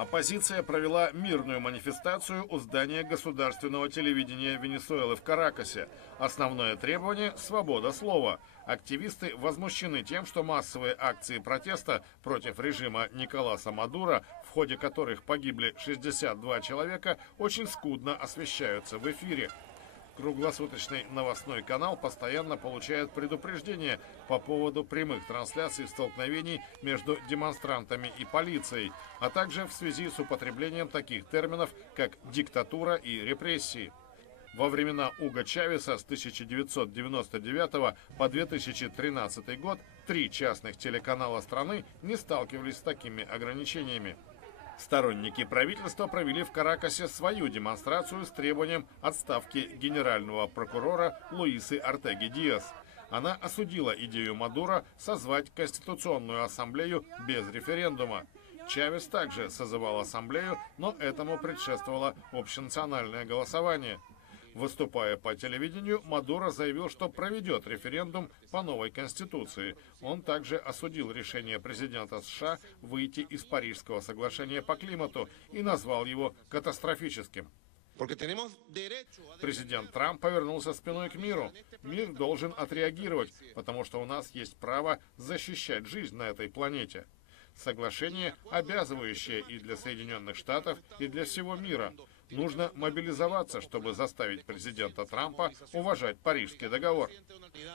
Оппозиция провела мирную манифестацию у здания государственного телевидения Венесуэлы в Каракасе. Основное требование – свобода слова. Активисты возмущены тем, что массовые акции протеста против режима Николаса Мадуро, в ходе которых погибли 62 человека, очень скудно освещаются в эфире. Круглосуточный новостной канал постоянно получает предупреждения по поводу прямых трансляций столкновений между демонстрантами и полицией, а также в связи с употреблением таких терминов, как диктатура и репрессии. Во времена Уго Чавеса с 1999 по 2013 год 3 частных телеканала страны не сталкивались с такими ограничениями. Сторонники правительства провели в Каракасе свою демонстрацию с требованием отставки генерального прокурора Луисы Ортеги-Диас. Она осудила идею Мадуро созвать Конституционную ассамблею без референдума. Чавес также созывал ассамблею, но этому предшествовало общенациональное голосование. Выступая по телевидению, Мадуро заявил, что проведет референдум по новой конституции. Он также осудил решение президента США выйти из Парижского соглашения по климату и назвал его катастрофическим. Президент Трамп повернулся спиной к миру. Мир должен отреагировать, потому что у нас есть право защищать жизнь на этой планете. Соглашение обязывающее и для Соединенных Штатов, и для всего мира. Нужно мобилизоваться, чтобы заставить президента Трампа уважать Парижский договор.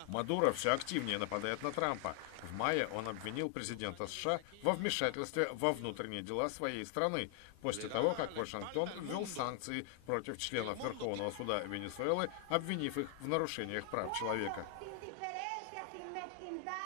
Мадуро все активнее нападает на Трампа. В мае он обвинил президента США во вмешательстве во внутренние дела своей страны, после того, как Вашингтон ввел санкции против членов Верховного суда Венесуэлы, обвинив их в нарушениях прав человека.